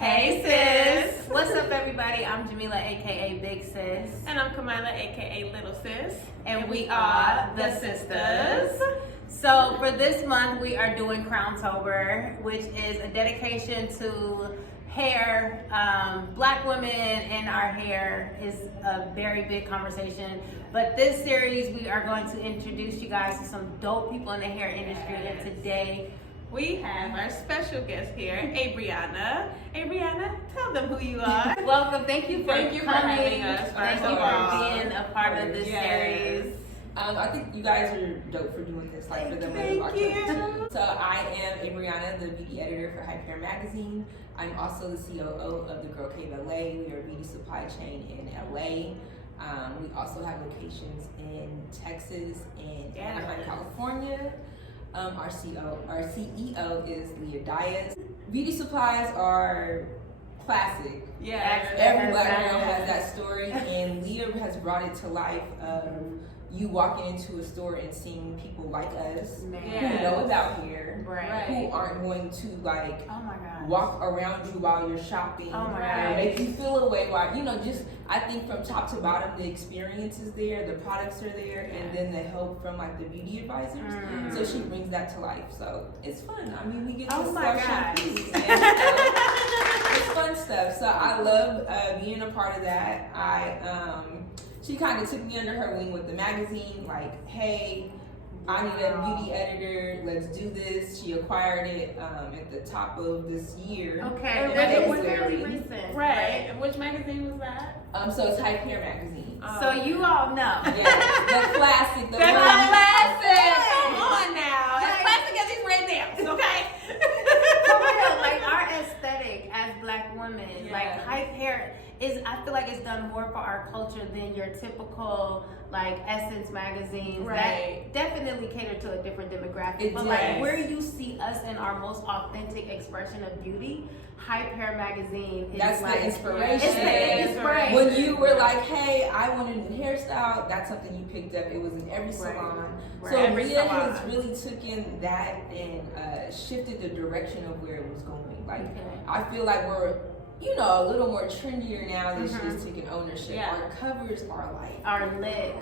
Hey sis! What's up everybody? I'm Jamila aka Big Sis. And I'm Kamila aka Little Sis. And we are the Sisters. So for this month we are doing Crowntober, which is a dedication to hair. Black women and our hair is a very big conversation. But this series we are going to introduce you guys to some dope people in the hair industry. And today we have our special guest here, Abriana. Abriana, tell them who you are. Welcome. Thank you for having us. Thank you for being a part of this series. I think you guys are dope for doing this, like for the month of October. So I am Abriana, the beauty editor for Hype Hair Magazine. I'm also the COO of the Girl Cave LA. We are a beauty supply chain in LA. We also have locations in Texas and Anaheim, California. Our CEO is Leah Diaz. Beauty supplies are classic. Yeah, every black girl has that story, and Leah has brought it to life. You walking into a store and seeing people like us who know about hair, who aren't going to like walk around you while you're shopping, and make you feel a way while I think from top to bottom the experience is there, the products are there, and then the help from like the beauty advisors. So she brings that to life. So it's fun. I mean, we get to sell shampoo. It's fun stuff. So I love being a part of that. She kind of took me under her wing with the magazine, like, hey, I need a beauty editor, let's do this. She acquired it at the top of this year. Okay, it was very recent. Right. Which magazine was that? So it's Hype Hair Magazine. So you all know. Yeah, the classic. The classic! Come on now. As classic as these red nails, okay? For real, like our aesthetic as black women, like Hype Hair I feel like it's done more for our culture than your typical like Essence magazines that definitely cater to a different demographic. But like where you see us in our most authentic expression of beauty, Hype Hair Magazine is that's like the inspiration. It's the inspiration. When you were like, hey, I want a new hairstyle, that's something you picked up. It was in every salon. So Leah has really taken that and shifted the direction of where it was going. Like I feel like we're a little more trendier now that she's taking ownership. Our covers are like lit.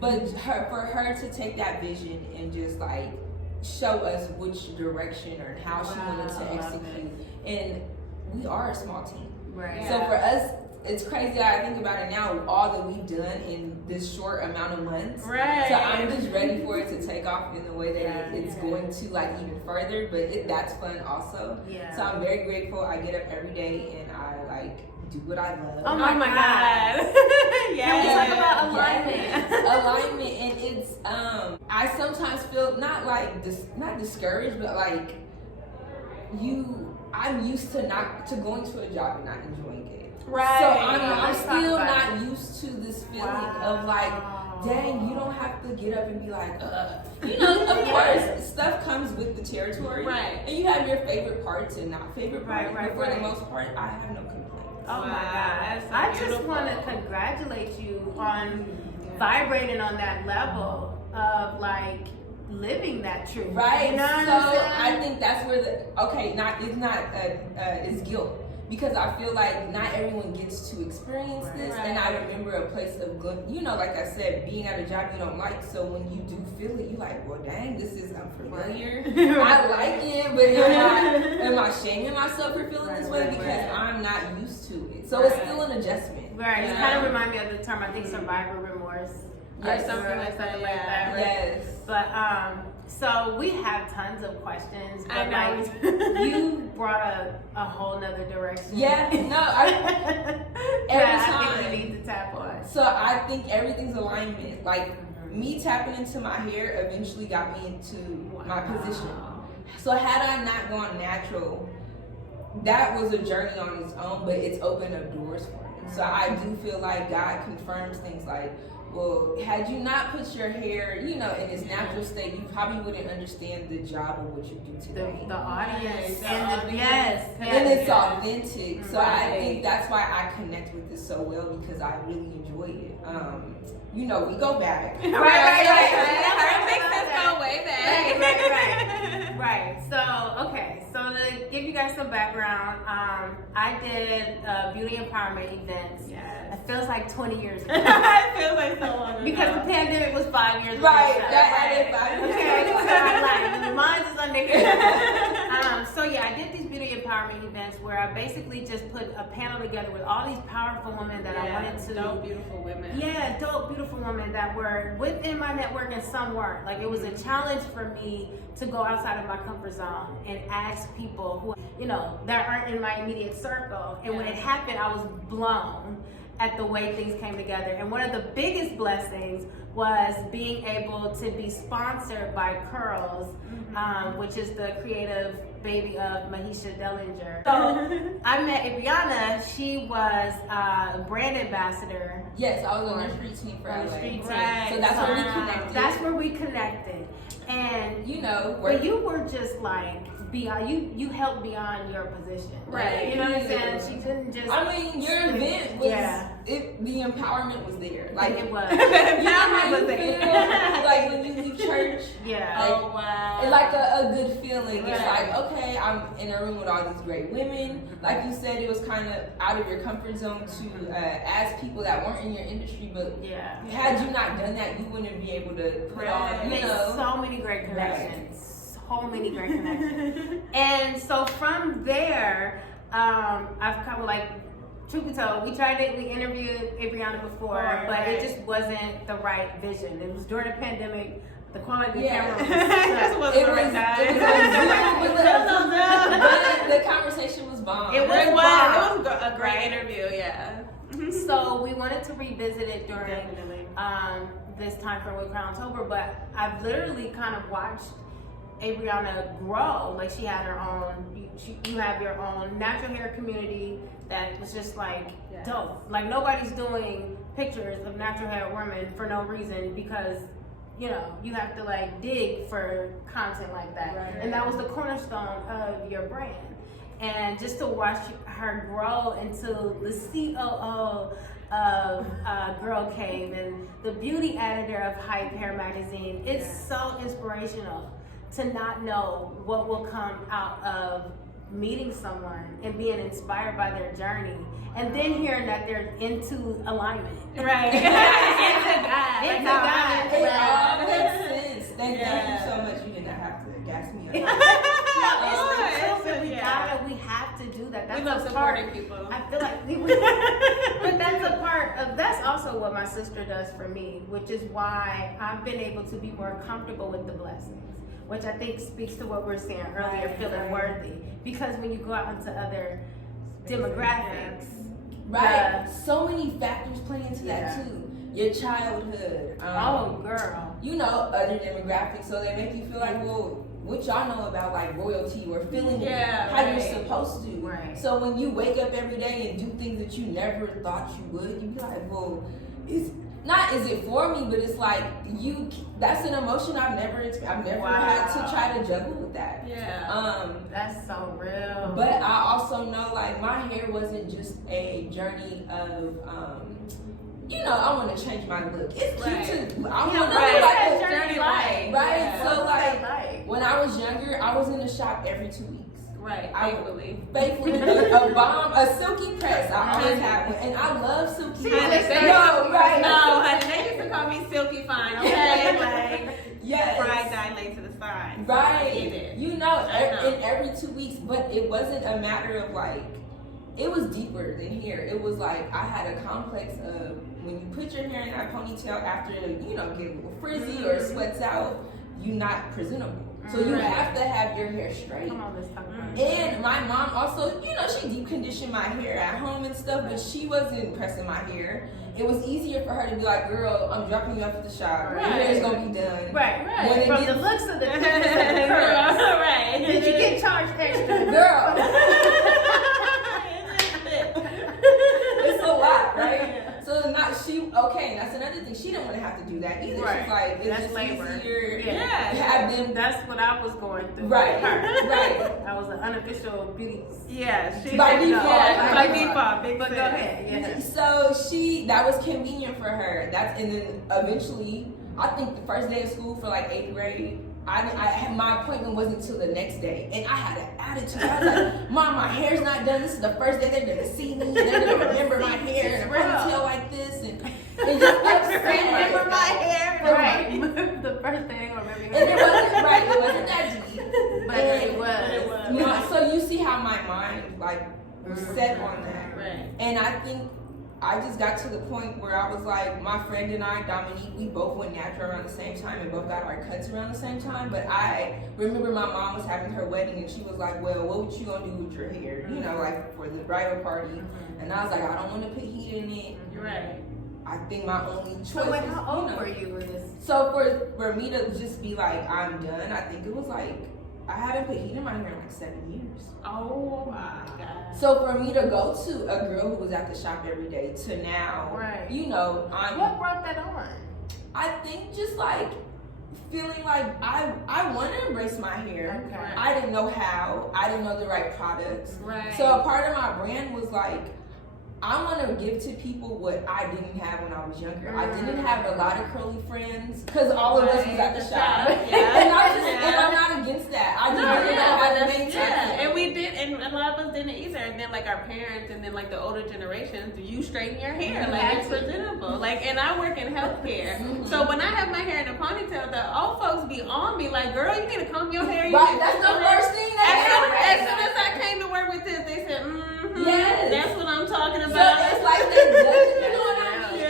But for her to take that vision and just like show us which direction or how she wanted to execute, and we are a small team. So for us, it's crazy that I think about it now, all that we've done in this short amount of months. So I'm just ready for it to take off in the way that it's going to, like, even further. But that's fun also. So I'm very grateful. I get up every day and I like do what I love. Oh my God. Can we talk about alignment? Alignment, and it's I sometimes feel not discouraged, but like I'm used to going to a job and not enjoying it. So I'm still not used to this feeling of like, dang, you don't have to get up and be like, of course, stuff comes with the territory. And you have your favorite parts and not favorite parts. But for the most part, I have no complaints. Oh my God. I just want to congratulate you on vibrating on that level of like living that truth. Right. You know what so I'm saying? I think that's where it's guilt. Because I feel like not everyone gets to experience this, and I remember a place of good, like I said, being at a job you don't like, so when you do feel it, you're like, well, dang, this is unfamiliar. I like it, but am I shaming myself for feeling this way? Because I'm not used to it. So it's still an adjustment. It kind of reminds me of the term, I think, survivor remorse. Or something like that. Yes. But, so we have tons of questions, but I know. like you brought a whole nother direction. I think we need to tap on. So I think everything's alignment. Like me tapping into my hair eventually got me into my position. So had I not gone natural, that was a journey on its own, but it's opened up doors for me. So I do feel like God confirms things like, well, had you not put your hair, in its natural state, you probably wouldn't understand the job of what you do today. The audience. And it's authentic. So I think that's why I connect with this so well, because I really enjoy it. We go back. Right. Her and Big Sis go way back. Right. Right. So to give you guys some background, I did beauty empowerment events. Yes. It feels like 20 years ago. It feels like so long ago. Because the pandemic was 5 years ago. Right, So, that added 5 years. Okay, so like, mine is under here. So yeah, I did these beauty empowerment events where I basically just put a panel together with all these powerful women that I wanted to. Dope, beautiful women. Yeah, dope, beautiful women that were within my network and some weren't. Like it was a challenge for me to go outside of my comfort zone and ask people who, you know, that aren't in my immediate circle. And when it happened, I was blown at the way things came together. And one of the biggest blessings was being able to be sponsored by Curls, which is the creative baby of Mahisha Dellinger. So I met Abriana. She was a brand ambassador. Yes, I was on the street team for LA. Right. So that's where we connected. That's where we connected. And you know, but you were just like beyond. You helped beyond your position. Right. You know what I'm saying? She couldn't just. I mean, your event was. The empowerment was there. Like it was. You know how you feel like when you leave church. Yeah. Like, Oh wow. It's like a good feeling. Right. It's like, okay, I'm in a room with all these great women. Like you said, it was kind of out of your comfort zone to ask people that weren't in your industry. But had you not done that, you wouldn't be able to put on. You Made know, so many great connections. So many great connections. And so from there, I've kind of like. Truth be told, we interviewed Abriana before, but it just wasn't the right vision. It was during the pandemic, the quality of the camera was but the conversation was bomb. It was a great interview, So we wanted to revisit it during this time frame with Crowntober, but I've literally kind of watched Abriana grow. Like she had her own, you have your own natural hair community that was just like dope. Like nobody's doing pictures of natural hair women for no reason because you know you have to like dig for content like that. Right. And that was the cornerstone of your brand. And just to watch her grow into the COO of Girl Cave and the beauty editor of Hype Hair Magazine, it's so inspirational to not know what will come out of meeting someone and being inspired by their journey and then hearing that they're into alignment. Right. Into God. It all makes sense. Thank you so much. You did not have to gas me up. We have to do that. That's we love supporting people. I feel like but that's also what my sister does for me, which is why I've been able to be more comfortable with the blessings, which I think speaks to what we were saying earlier, feeling worthy. Because when you go out into other demographics, so many factors play into that too. Your childhood, girl, you know, other demographics, so they make you feel like, well, what y'all know about like royalty or feeling how you're supposed to. Right. So when you wake up every day and do things that you never thought you would, you be like, well, is it for me, but it's like that's an emotion I've never had to try to juggle with that. That's so real. But I also know like my hair wasn't just a journey of you know, I want to change my look. It's cute to I want to look like a journey life. Right? Yeah. So like when I was younger, I was in the shop every 2 weeks. Right, faithfully, a silky press. I always had one, and I love silky. No, honey, they used to call me Silky Fine. Okay, like fried dye laid to the side. Right, you know, in every 2 weeks, but it wasn't a matter of like. It was deeper than hair. It was like I had a complex of when you put your hair in that ponytail after you know get a little frizzy or sweats out, you're not presentable. So you have to have your hair straight. Come on, let's talk about it. And my mom also, you know, she deep conditioned my hair at home and stuff, but she wasn't pressing my hair. It was easier for her to be like, girl, I'm dropping you off at the shop. Your hair's gonna be done. Right. From the looks of the curls. Right. Did you get charged extra? Girl. It's a lot, right? So that's another thing. She didn't want to have to do that either. Right. She's like, it's that's just labor. easier. Have them. That's what I was going through. Right. I was an unofficial beauty. By default. By default. Big but go ahead. So that was convenient for her. And then eventually, I think the first day of school for like 8th grade, my appointment wasn't until the next day, and I had an attitude. I was like, Mom, my hair's not done. This is the first day they're gonna see me, and they're gonna remember my hair and a ponytail like this, and just remember my hair. Right. The first thing they're gonna remember. And it wasn't right. It wasn't that deep, but it was. So you see how my mind like was set on that, right? And I think I just got to the point where I was like, my friend and I, Dominique, we both went natural around the same time and both got our cuts around the same time. But I remember my mom was having her wedding and she was like, well, what you gonna do with your hair? You know, like for the bridal party. And I was like, I don't want to put heat in it. Right. I think my only choice So wait, is, how old were you when this? So for me to just be like, I'm done, I think it was like, I haven't put heat in my hair in like 7 years. Oh my God. So for me to go to a girl who was at the shop every day to now, right. you know, What brought that on? I think just like feeling like I want to embrace my hair. Okay. I didn't know how. I didn't know the right products. Right. So a part of my brand was like, I want to give to people what I didn't have when I was younger. I didn't have a lot of curly friends because all of us was at the shop. Yeah. And I'm not against that. I just didn't know how to maintain it. And we did, and a lot of us didn't either. And then like our parents, and then like the older generations, you straighten your hair like it's presentable. Like, and I work in healthcare, so when I have my hair in a ponytail, the old folks be on me like, "Girl, you need to comb your hair." Right, that's the first thing as soon as I came to work with this, they said, yes, that's what I'm talking about. So it's like that, you know what I mean?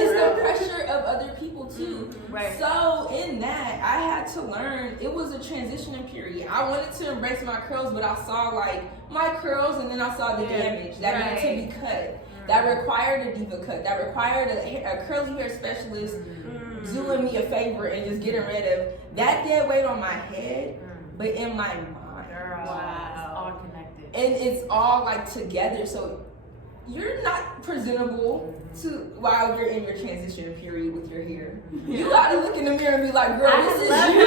It's the pressure of other people too. Right. So in that, I had to learn. It was a transitioning period. I wanted to embrace my curls, but I saw like my curls, and then I saw the damage that needed to be cut. That required a diva cut. That required a curly hair specialist doing me a favor and just getting rid of that dead weight on my head, but in my mind. Wow. It's all connected. And it's all like together. So you're not presentable while you're in your transition period with your hair. You gotta look in the mirror and be like, girl, this is you.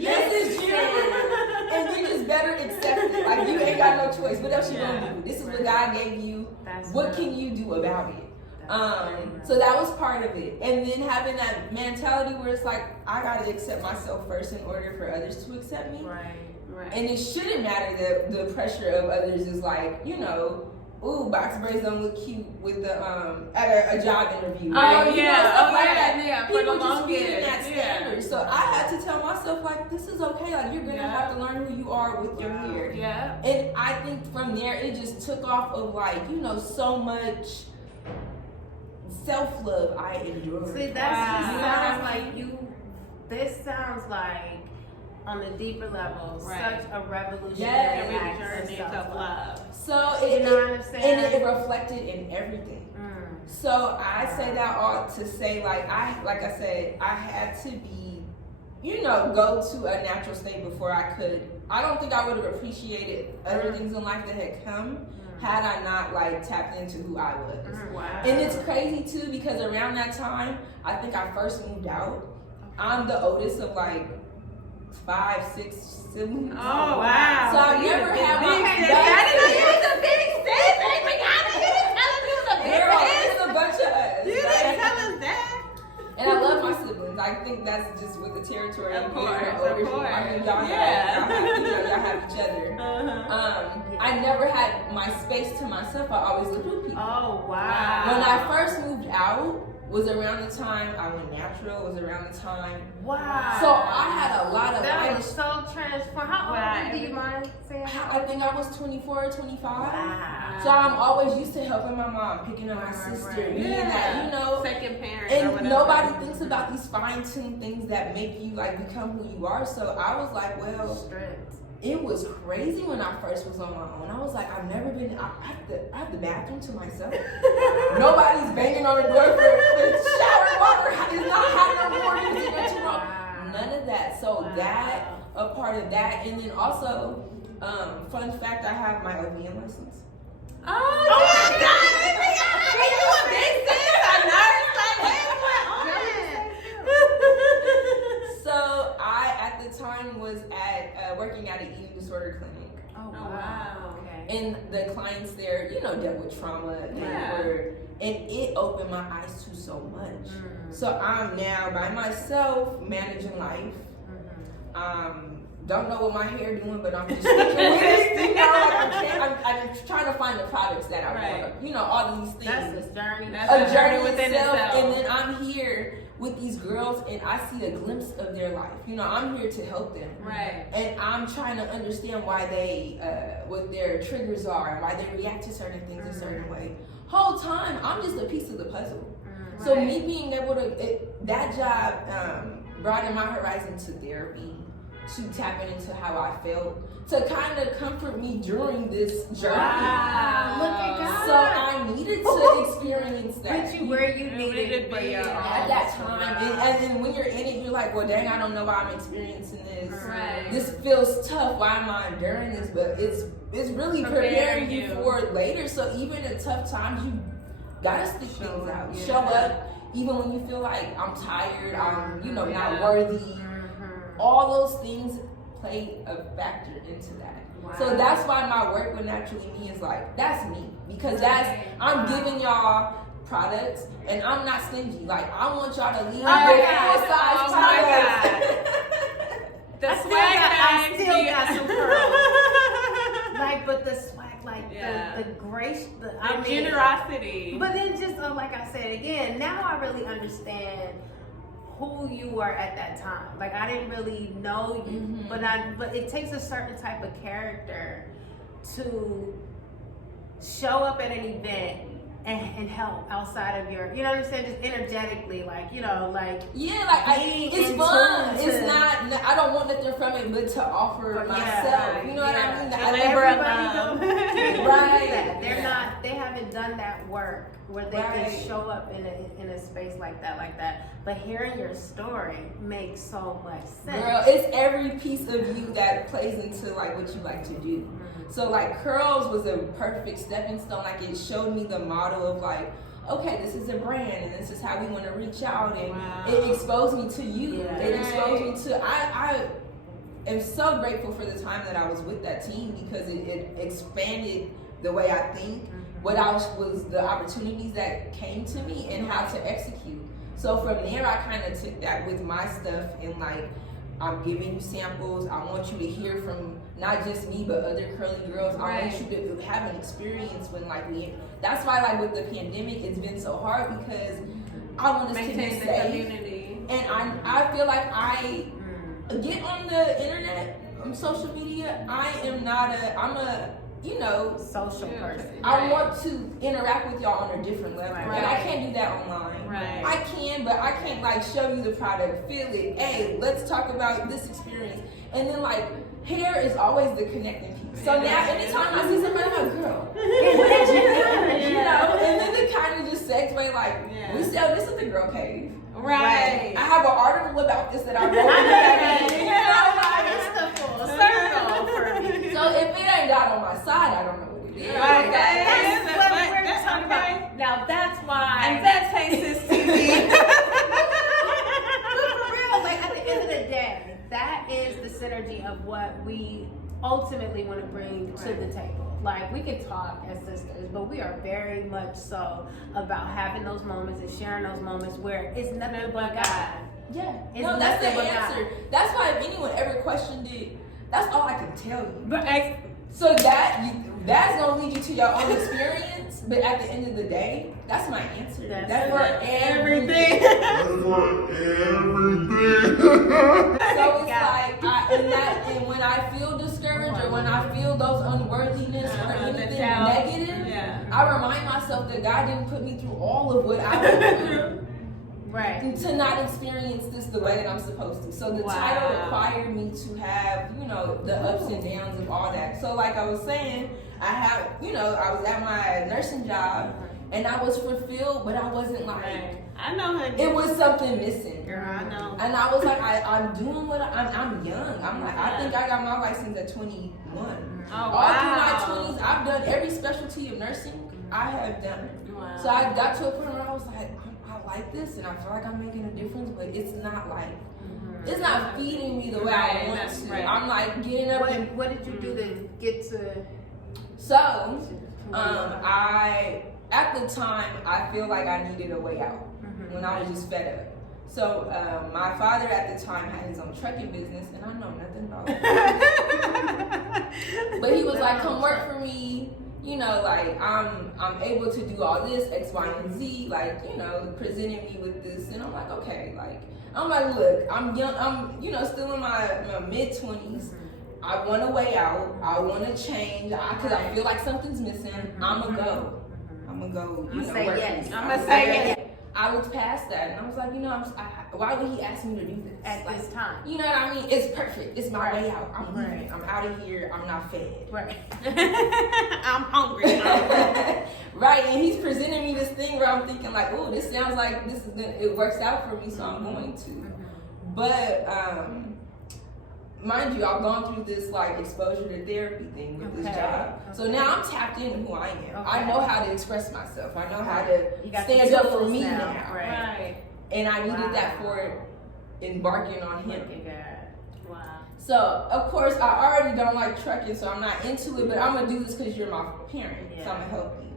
This is you. And you just better accept it. Like, you ain't got no choice. What else you gonna do? This is what God gave you. What can you do about it? So that was part of it. And then having that mentality where it's like, I gotta accept myself first in order for others to accept me. Right. And it shouldn't matter that the pressure of others is like, you know, ooh, box braids don't look cute with the at a job interview. Right? Oh, You yeah. know, stuff Oh, like yeah. that. Yeah. People For the just being longest. that standard. So I had to tell myself like, this is okay. Like, you're gonna have to learn who you are with your hair. Yeah. And I think from there it just took off of like, you know, so much self-love I endured. See, sounds like you. This sounds like on a deeper level, such a revolutionary act of self-love. So you know what I'm saying? And it reflected in everything. So I say that all to say, like I said, I had to be, you know, go to a natural state before I could. I don't think I would have appreciated other things in life that had come had I not like tapped into who I was. Wow. And it's crazy too because around that time, I think I first moved out. I'm the oldest of like 5, 6 siblings. Oh wow! So I never had my I didn't know you was a big sibling. Brianna, you didn't tell us you was a big girl. sibling. It's a bunch of us. You didn't tell us that. And I love my siblings. I think that's just with the territory. Of course. I mean, y'all have each other. I never had my space to myself. I always lived with people. Oh wow! When I first moved out, was around the time I went natural. Was around the time. Wow! So I had a lot of. That was so transformed. How old? Do you mind saying? I think I was 24 or 25. Wow. So I'm always used to helping my mom, picking up my sister, being that, you know. Second parent. And nobody thinks about these fine-tuned things that make you like become who you are. So I was like, well, it was crazy when I first was on my own. I was like, I've never been. I have the bathroom to myself. Nobody's banging on the door for the shower water. It's not hot no more. You get too wrong. None of that. So that a part of that, and then also, fun fact, I have my OVM license. Oh my God! Are you a big sis? A nurse? Like, where you at on it? So at the time mine was at working at an eating disorder clinic. Oh wow. Okay. And the clients there, dealt with trauma and it opened my eyes to so much. So I'm now by myself managing life. Don't know what my hair doing, but I'm just sticking with it. I'm trying to find the products that I want. All these things. That's a journey. That's a journey within itself. And then I'm here with these girls, and I see a glimpse of their life. I'm here to help them. Right. And I'm trying to understand why they, what their triggers are, and why they react to certain things a certain way. Whole time, I'm just a piece of the puzzle. So me being able to, that job broadened my horizon to therapy, to tapping into how I felt, to kind of comfort me during this journey. Wow, look at God. So I needed to experience that. Put you where you needed to be at that time. And then when you're in it, you're like, well, dang, I don't know why I'm experiencing this. Right. This feels tough. Why am I enduring this? But it's really preparing you for later. So even in tough times, you gotta stick things out. Show up. Even when you feel like I'm tired, I'm, not worthy. All those things play a factor into that. Wow. So that's why my work with Naturally Me is like, that's me. Because I'm giving y'all products and I'm not stingy. Like, I want y'all to leave with full size products. The swag I still got some pearls. Like, but the swag, like the grace, the generosity. But then just like I said again, now I really understand who you were at that time. Like, I didn't really know you, but it takes a certain type of character to show up at an event and help outside of your, you know what I'm saying, just energetically, like, it's fun. It's not, I don't want nothing from it but to offer myself. You know what I mean? Everybody don't right. They're not, they haven't done that work where they can show up in a space like that. But hearing your story makes so much sense. Girl, it's every piece of you that plays into like what you like to do. So like curls was a perfect stepping stone. Like it showed me the model of like, okay, this is a brand and this is how we want to reach out, and it exposed me to you. It exposed me to I am so grateful for the time that I was with that team because it expanded the way I think. What else was the opportunities that came to me and how to execute. So from there, I kind of took that with my stuff and like, I'm giving you samples. I want you to hear from not just me, but other curly girls. I want you to have an experience when that's why like with the pandemic, it's been so hard because I want us to be safe. Community. And I feel like I get on the internet, on social media. I'm a social person. I want to interact with y'all on a different level. And I can't do that online. Right. I can, but I can't like show you the product, feel it. Hey, let's talk about this experience. And then like hair is always the connecting piece. So now anytime I see somebody, I'm like, girl, and then it kind of just segue like, we sell this at the Girl Cave. Right. I have an article about this that I wrote. It's the full circle for me. So if it ain't got on my side, I don't know what it is. That's what we're talking about. Now that's why. And that's Haces TV. But for real, like at the end of the day, that is the synergy of what we ultimately want to bring to the table. Like, we can talk as sisters, but we are very much so about having those moments and sharing those moments where it's nothing but God. Yeah. It's No, that's the nothing but answer. God. That's why if anyone ever questioned it, that's all I can tell you. But So that's gonna lead you to your own experience, but at the end of the day, that's my answer. That's for everything. So it's like, and when I feel discouraged or when I feel those unworthiness or anything negative, I remind myself that God didn't put me through all of what I went through. Right. To not experience this the way that I'm supposed to. So the title required me to have, the ups and downs of all that. So like I was saying, I was at my nursing job and I was fulfilled, but I wasn't like, I know, honey. it was something missing. Girl, I know. And I was like, I'm doing what I'm young. I'm like, I think I got my license at 21. Oh, All through my 20s, I've done every specialty of nursing. I have done it. Wow. So I got to a point where I was like, I like this and I feel like I'm making a difference, but it's not like It's not feeding me the way I want to. Right. I'm like getting up. What did you do to get to? So, I at the time I feel like I needed a way out when I was just fed up. So my father at the time had his own trucking business, and I know nothing about it. But he was like, "Come work for me." You know, like I'm able to do all this X, Y, and Z. Like, you know, presenting me with this, and I'm like, okay. Like, I'm like, look, I'm young. I'm still in my mid 20s. I want a way out. I want to change because I feel like something's missing. I'm gonna go. You know, work yes. for me. I'm gonna say yes. I looked past that and I was like, you know, why would he ask me to do this At this time? You know what I mean? It's perfect. It's my way out. I'm leaving. I'm out of here. I'm not fed. Right. I'm hungry. Right. And he's presenting me this thing where I'm thinking like, oh, this sounds like this is it works out for me, so I'm going to. But mind you, I've gone through this like exposure to therapy thing with this job. So now I'm tapped into who I am. I know how to express myself. I know how to stand up for me now. Right. And I needed that for embarking on him. Wow. So of course I already don't like trucking, so I'm not into it. But I'm gonna do this because you're my parent, so I'm gonna help you.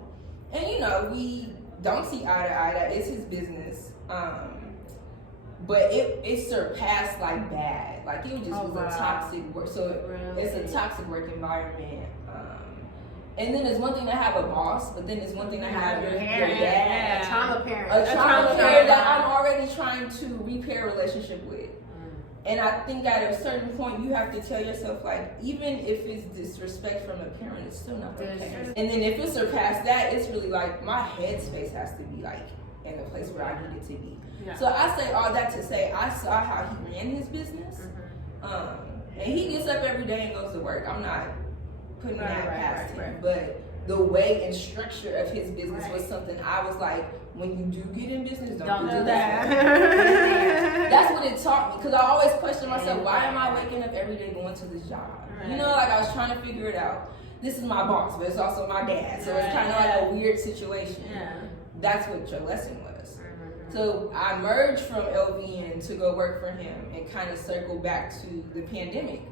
And you know, we don't see eye to eye. That is his business. But it surpassed like bad. Like it just was a toxic work. So it's a toxic work environment. And then there's one thing to have a boss, but then there's one thing to have your dad. A trauma parent. A trauma parent that I'm already trying to repair a relationship with. And I think at a certain point you have to tell yourself like, even if it's disrespect from a parent, it's still not okay. And then if it surpassed that, it's really like my headspace has to be like in the place where I need it to be. Yeah. So I say all that to say I saw how he ran his business. And he gets up every day and goes to work. I'm not putting that past him. But the way and structure of his business was something I was like, when you do get in business, don't do that. That's what it taught me. Because I always question myself, why am I waking up every day going to this job? You know, like I was trying to figure it out. This is my boss, but it's also my dad. So it's kind of like a weird situation. That's what your lesson was. So I merged from LVN to go work for him and kind of circle back to the pandemic.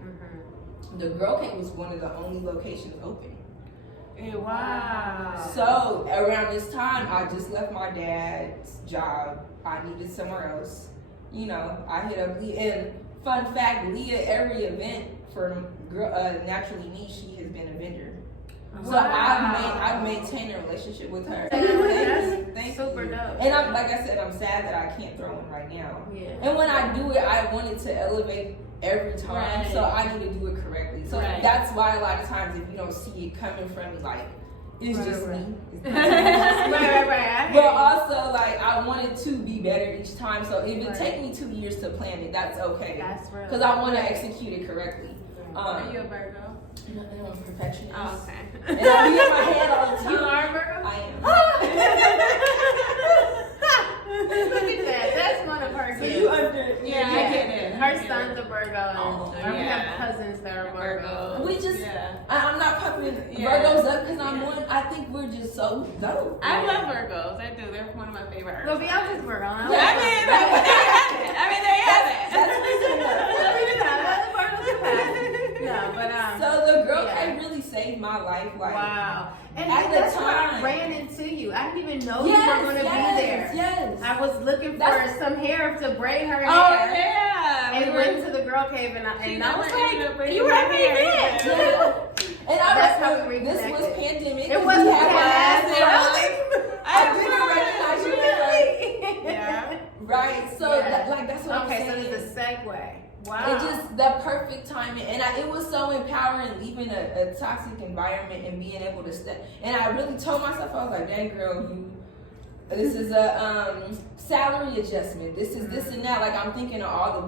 The Girl Cave was one of the only locations open. Wow. So around this time, I just left my dad's job. I needed somewhere else. You know, I hit up Leah. And fun fact, Leah, every event for Naturally Me, she has been a vendor. So I've maintained a relationship with her. Thank you. Super dope. And I'm like I said, I'm sad that I can't throw one right now. And when I do it, I want it to elevate every time. So I need to do it correctly. So that's why a lot of times if you don't see it coming from me, like it's just me. But also like I want it to be better each time. So if it take me 2 years to plan it, that's okay. That's real. Because I want to execute it correctly. Are you a Virgo? I'm a perfectionist. Oh, okay. And I be in my head all the time. You are a Virgo? I am. Look at that. That's one of her So gifts. you under? Yeah, I get it. Her son's a Virgo, and we have yeah. cousins that are Virgo. We just, Yeah. I'm not pumping Virgos up because I'm one. I think we're just so dope. I love Virgos. I do. They're one of my favorite. Well, Beyonce's Virgo. I mean, there you have it. That's reason enough. No, but So the Girl Cave really saved my life. Like, wow. And at the that's why I time. ran into you. I didn't even know you were going to be there. Yes. I was looking for some hair to braid her hair. Oh, yeah. And we went to the Girl Cave, and I was like, you were at the event. And That's how we this reconnected. was pandemic. It wasn't we had my last pandemic. I didn't recognize you. Yeah. Right. So that's what I'm saying. Okay, so it's a segue. Wow. It just the perfect timing, and it was so empowering leaving a toxic environment and being able to step. And I really told myself, I was like, "Dang girl, this is a salary adjustment. This is this and that." Like I'm thinking of all the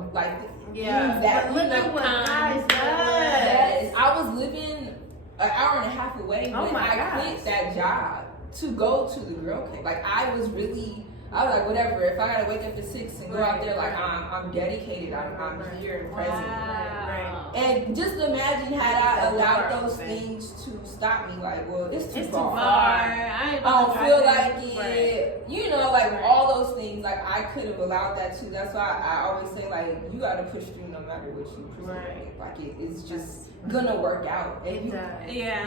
things that look at what guys does. Yes, I was living an hour and a half away when I quit that job to go to the Girl Cave. Like I was like, whatever. If I gotta wake up at 6 and go out there, like I'm dedicated. I'm here and present. Wow. And just imagine had I allowed those things to stop me, like, well, it's too far. I don't feel like it. You know, like all those things, like I could have allowed that too. That's why I always say, like, you gotta push through no matter what you present. Like it's just gonna work out. And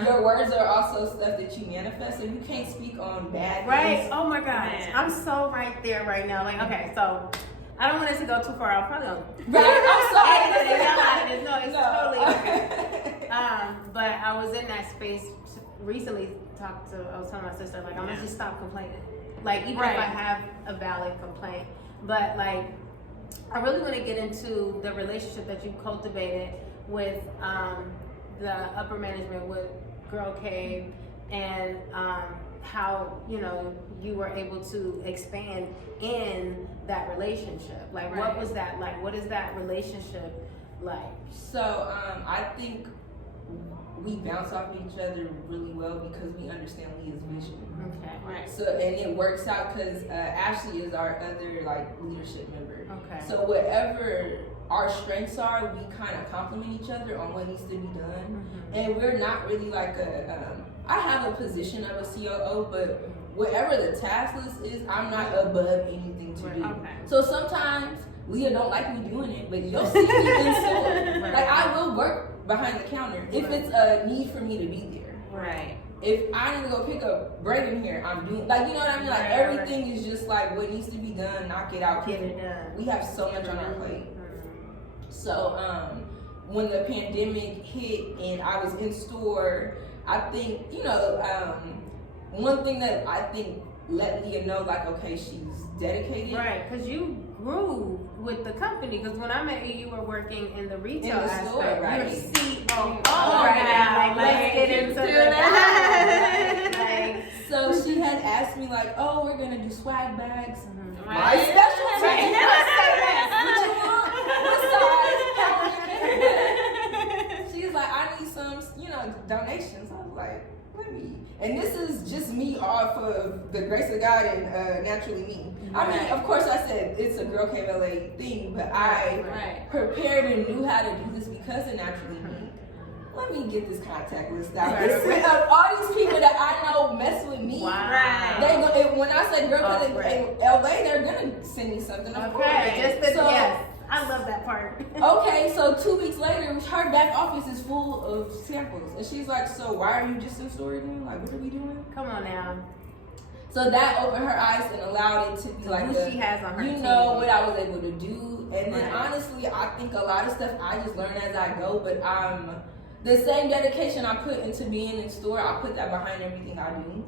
your words are also stuff that you manifest, and you can't speak on bad things. Oh my gosh, I'm so right there right now. Like, okay, so I don't want us to go too far. I'm probably gonna. I'm sorry. No, it's totally okay. But I was in that space recently. I was telling my sister, like, I'm gonna just stop complaining. Like, even if I have a valid complaint, but like, I really want to get into the relationship that you cultivated with the upper management with Girl Cave, and how, you know, you were able to expand in that relationship. Like, what was that like? What is that relationship like? So I think we bounce off each other really well because we understand Leah's vision. Okay. So, and it works out because Ashley is our other like leadership member. Okay. So whatever our strengths are, we kind of complement each other on what needs to be done. And we're not really like I have a position of a COO, but whatever the task list is, I'm not above anything to do. Okay. So sometimes Leah don't like me doing it, but you'll see me in store. Like, I will work behind the counter if it's a need for me to be there. Right. If I need to go pick up bread in here, I'm doing, like, you know what I mean? Like, everything is just like what needs to be done, knock it out. Get it done. We have so much on our plate. So, when the pandemic hit and I was in store, I think, you know, one thing that I think let Leah know, like, okay, she's dedicated. Right, because you grew with the company. Because when I met you, you were working in the retail aspect. Store, right? You're COO right now. Like, let's get into that. Like, so she had asked me, like, oh, we're gonna do swag bags. My Right. specialty. She's like, I need some, you know, donations. I was like, let me. And this is just me off of the grace of God and naturally me. I mean, of course, I said it's a Girl Cave LA thing, but I prepared and knew how to do this because of naturally me. Let me get this contact list out. All these people that I know mess with me. Wow. They go, when I say Girl Cave LA, they're gonna send me something. Yes. I love that part. Okay, so 2 weeks later, her back office is full of samples. And she's like, so why are you just in store again? Like, what are we doing? Come on now. So that opened her eyes and allowed it to be like, who she has on her team. know, what I was able to do. And then honestly, I think a lot of stuff I just learn as I go, but the same dedication I put into being in store, I put that behind everything I do.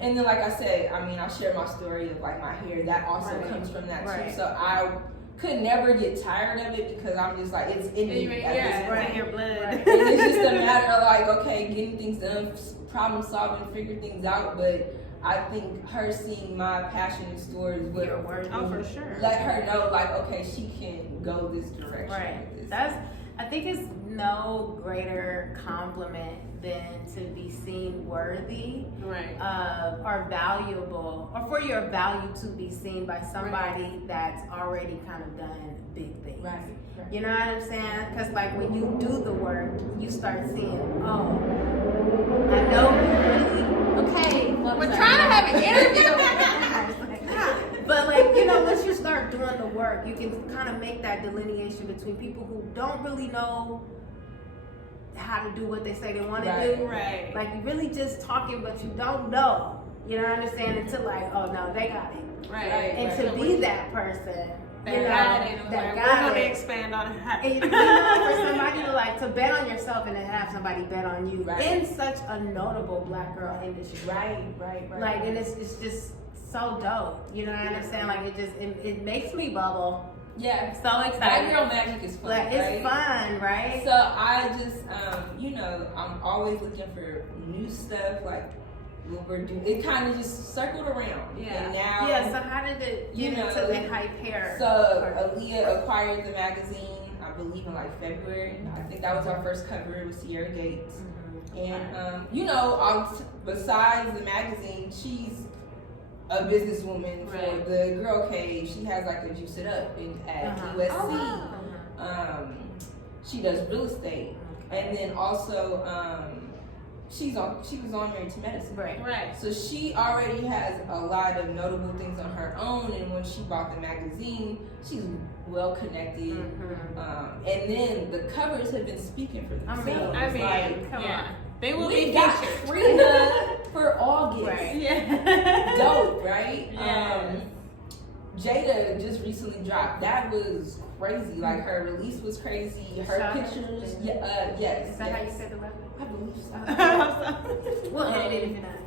And then, like I said, I mean, I share my story of like my hair. That also comes from that too. So I could never get tired of it because I'm just like, it's in me. It's in your blood. And it's just a matter of like, okay, getting things done, problem solving, figure things out. But I think her seeing my passion in stores would for sure. let her know, like, okay, she can go this direction. Right. I think it's no greater compliment than to be seen worthy of or valuable, or for your value to be seen by somebody that's already kind of done big things. Right. You know what I'm saying? Because like when you do the work, you start seeing, oh, I know you really, okay. We're trying to have an interview. But like, you know, once you start doing the work, you can kind of make that delineation between people who don't really know how to do what they say they want to do. Right. Like, you really just talking, but you don't know. You know what I'm saying? Until like, oh no, they got it. And to be that person, that got it. Expand on it. And, you know, for somebody to like to bet on yourself and to have somebody bet on you in such a notable Black girl industry. Right. Like, and it's just so dope. You know what I'm saying? Like, it makes me bubble. Yeah. So excited. Black girl magic is fun. Like, it's fun, right? So I just, you know, I'm always looking for new stuff. Like, what we're doing, it kind of just circled around. And now, so how did it get into the hype hair? So Aaliyah acquired the magazine, I believe in like February. I think that was our first cover with Sierra Gates. And you know, besides the magazine, she's a businesswoman for the Girl Cave. She has like a Juice It Up at USC. She does real estate, and then also she was on Married to Medicine. Right. So she already has a lot of notable things on her own, and when she bought the magazine, she's well connected. And then the covers have been speaking for themselves. I mean, like, come on. They will we be got featured. Frida for August. Right. Yeah. Dope, right? Yes. Jada just recently dropped. That was crazy. Like her release was crazy. Her Shout out. pictures, yes. Is that how you said the level? I believe so. We'll edit it if you're not.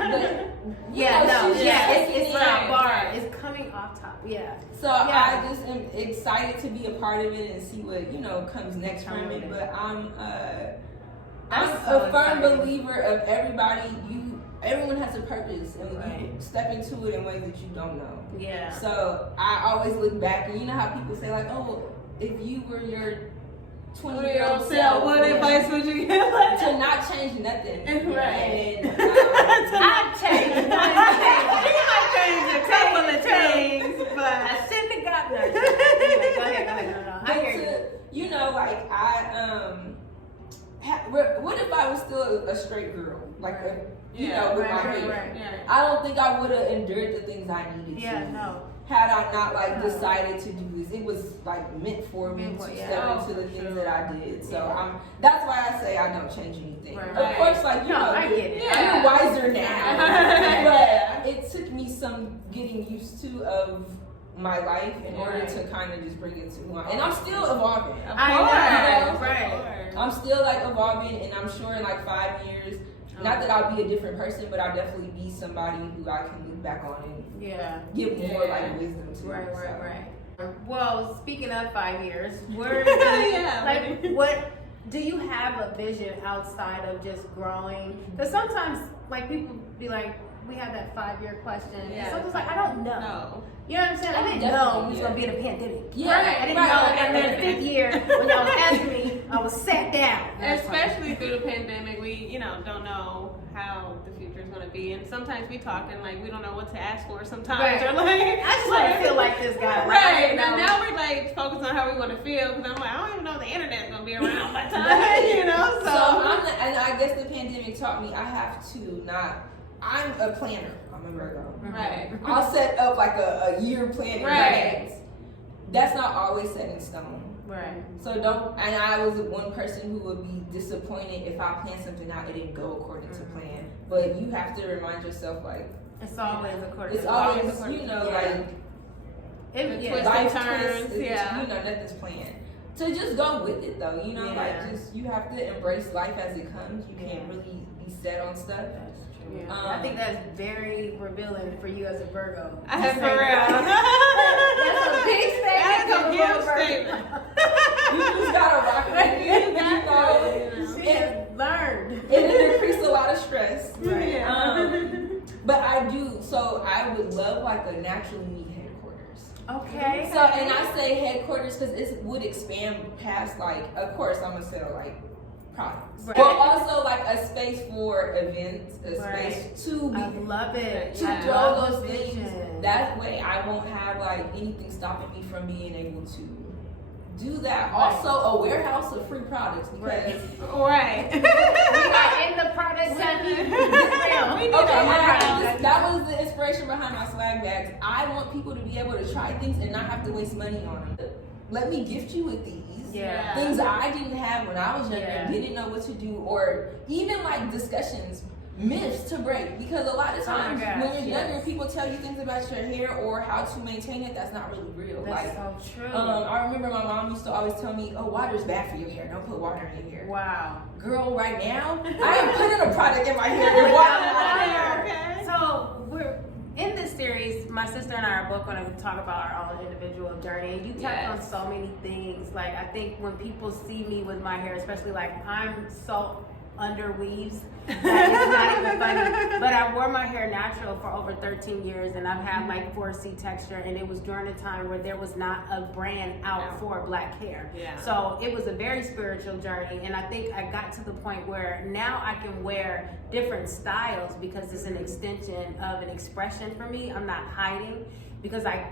But, It's right, top bar. right. It's coming off top. Yeah. So I just am excited to be a part of it and see what comes next from it. But I'm so a firm exciting. believer of everyone has a purpose, and you step into it in ways that you don't know. Yeah. So I always look back, and you know how people say like, oh, if you were your 20-year-old self, what advice would you give? to not change nothing. Right. And, I've changed one thing. You might change a couple of things, but I shouldn't have gotten that. Anyway, go ahead. No. I hear you. What if I was still a straight girl? Like, with my hair. Right. I don't think I would have endured the things I needed to. Yeah, no. Had I not decided to do this, it was meant for me to Yeah. step into the things that I did. So that's why I say I don't change anything. Right. Of course, I get it. I'm wiser now. Yeah. But it took me some getting used to of my life in order to kind of just bring it to one. And I'm still evolving. Right. I'm still evolving, and I'm sure in 5 years, not that I'll be a different person, but I'll definitely be somebody who I can look back on and give more wisdom to. Right. Well, speaking of 5 years, where what do you have a vision outside of just growing? Because sometimes people be like, we have that 5-year question. And sometimes I don't know. no. You know what I'm saying? I didn't know it was gonna be in a pandemic. Yeah, I didn't know. And then the 5th year, when y'all was asking me, I was sat down. Especially through the pandemic, we don't know how the future is going to be, and sometimes we talk and we don't know what to ask for sometimes, or I just want to feel like this guy. Right, and now we're focused on how we want to feel, because I'm I don't even know if the internet's going to be around by the time, So and I guess the pandemic taught me I have to not. I'm a planner. I'm a Virgo. Right. I'll set up a year plan. Right. That's not always set in stone. Right. So don't. And I was one person who would be disappointed if I planned something out and it didn't go according to plan. But you have to remind yourself it's always according. it's always life turns. twists, nothing's planned. To just go with it though, you have to embrace life as it comes. You can't really be set on stuff. I think that's very revealing for you as a Virgo. For real. That's a big statement. That's a huge statement. You just gotta rock with it. She has learned. And it increased a lot of stress. Right. But I do. So I would love a naturally neat headquarters. Okay. So and I say headquarters because it would expand past of course I'm gonna sell products, but also a space for events, a space to be. I love it. To throw those things. That way I won't have anything stopping me from being able to do that. Also a warehouse of free products because we are in the product section. That was the inspiration behind my swag bags. I want people to be able to try things and not have to waste money on them. Let me gift you with these. Yeah. Things I didn't have when I was younger, didn't know what to do, or even discussions, myths to break. Because a lot of times when you're younger, people tell you things about your hair or how to maintain it that's not really real. That's so true. I remember my mom used to always tell me, "Oh, water's bad for your hair. Don't put water in your hair." Wow. Girl, right now I am putting a product in my hair and water in my hair. Okay. So we're in this series. My sister and I are both going to talk about our own individual journey. And you touched on so many things. I think when people see me with my hair, especially I'm so under weaves that it's not even funny. But I wore my hair natural for over 13 years, and I've had 4C texture, and it was during a time where there was not a brand out for black hair. Yeah. So it was a very spiritual journey, and I think I got to the point where now I can wear different styles because it's an extension of an expression for me. I'm not hiding because I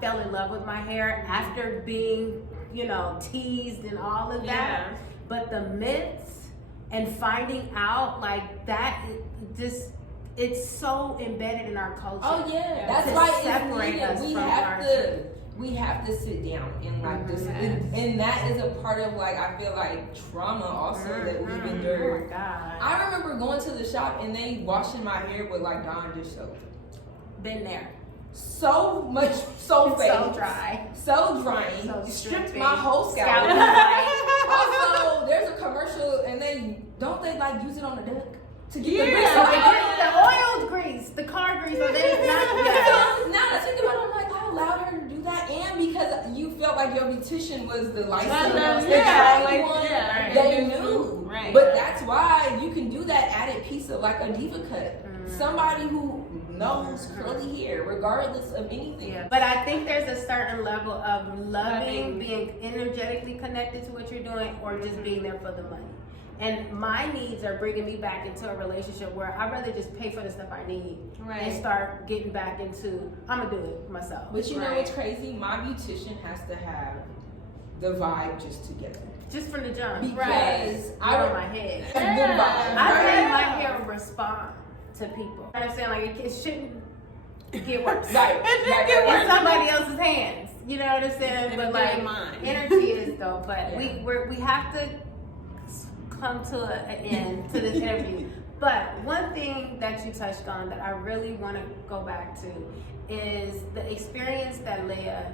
fell in love with my hair after being teased and all of that. But the myths and finding out like that, it's so embedded in our culture. Oh yeah, that's why it's needed. We have to sit down and like this, and that is a part of like I feel like trauma also that we've endured. Oh my God. I remember going to the shop and they washing my hair with like Dawn dish soap. Been there. So much, so fake, so dry, so drying. So stripped my whole scalp. Also, there's a commercial and they like use it on the duck to get the grease. The oil grease, the car grease. So they not. Now I think about it, I'm like, I allowed her to do that, and because you felt like your beautician was the licensed one, they knew. Right. But that's why you can do that added piece of like a diva cut. Somebody who knows curly hair, regardless of anything. Yeah. But I think there's a certain level of loving, being energetically connected to what you're doing, or just being there for the money. And my needs are bringing me back into a relationship where I'd rather just pay for the stuff I need and start getting back into, I'm going to do it myself. But you know what's crazy? My beautician has to have the vibe just together. Just from the jump. Because I on my head. I made my hair respond to people. You understand? Like it shouldn't get worse. It shouldn't get worse. In somebody else's hands. You know what I'm saying? But like energy is though. But we have to come to an end to this interview. But one thing that you touched on that I really want to go back to is the experience that Leah,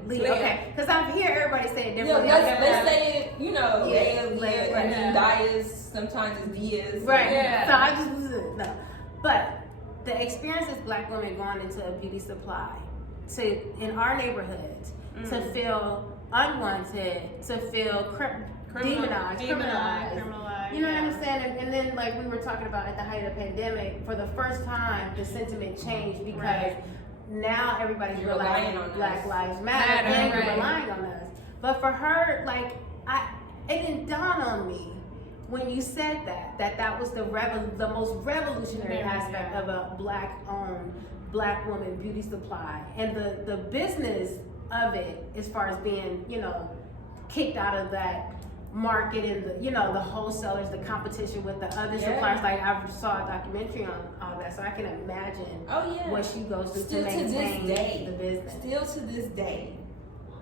okay, because I hear everybody say it differently. Let's say it, Leah, and then Dias, sometimes it's Diaz. Right. Yeah. So I just, no. But the experience as Black women going into a beauty supply, in our neighborhood, to feel unwanted, to feel demonized. You know what I'm saying? And then, like we were talking about at the height of the pandemic, for the first time, the sentiment changed because now everybody's relying on Black Lives Matter and you're relying on us. But for her, like, it didn't dawn on me when you said that was the most revolutionary aspect of a Black-owned, Black woman beauty supply, and the business of it, as far as being, kicked out of that market and the wholesalers, the competition with the other suppliers. Like I saw a documentary on all that, so I can imagine what she goes through to maintain the business. Still to this day,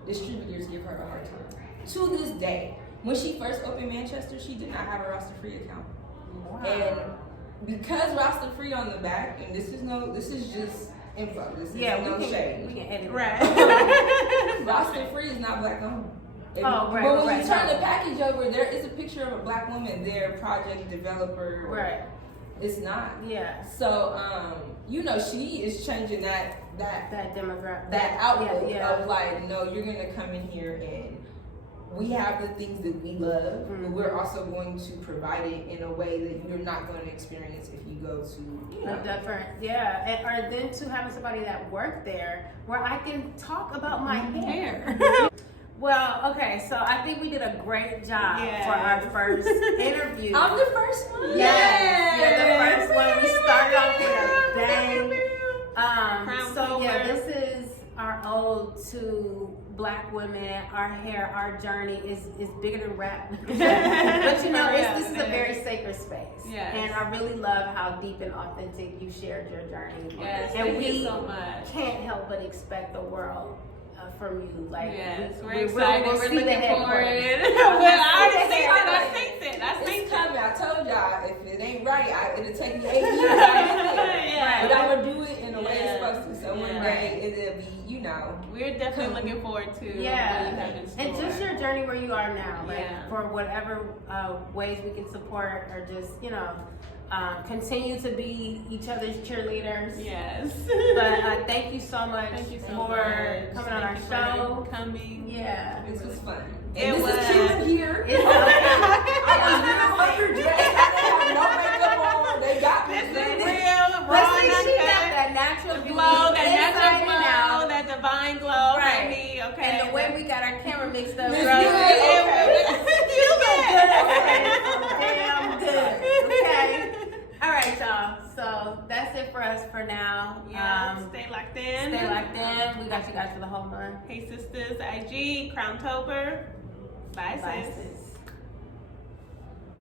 distributors give her a hard time. To this day, when she first opened Manchester, she did not have a roster free account. Wow. And because roster free on the back, and this is just info. This is no shade. We can edit. Roster free is not Black owned. But when you turn the package over, there is a picture of a Black woman there, project developer. Right. It's not. Yeah. So, she is changing that demographic, that outlook of like, no, you're gonna come in here and we have the things that we love, but we're also going to provide it in a way that you're not going to experience if you go to a different, or then to having somebody that worked there where I can talk about my hair. Well, okay, so I think we did a great job for our first interview. I'm the first one. Yes, you're the first one. We started off with a bang. This is our ode to Black women. Our hair, our journey is bigger than rap. But this is a very sacred space. Yes. And I really love how deep and authentic you shared your journey. Yes, and thank you so much. Can't help but expect the world from you. Like, we're excited. We're looking forward. I think it's coming. I told y'all, if it ain't right, it'll take me 8 years to get but I'm gonna do it in the way it's supposed to. So one day it'll be, we're definitely looking forward to what you have in store. And just your journey where you are now, for whatever ways we can support, or just continue to be each other's cheerleaders. Yes. But thank you so much for coming on our show. Yeah. This was fun. It was. This is cute here. I was underdressed. I didn't have no makeup on. They got me. This is real. She got that natural glow, that divine glow. Right. Me, okay. And the way we got our camera mixed up. You look good. Damn good. Okay. All right, y'all. So that's it for us for now. Stay locked in. in. Stay locked in. We got you guys for the whole month. Hey sisters, IG, Crowntober. Bye, Bye, sis. sis.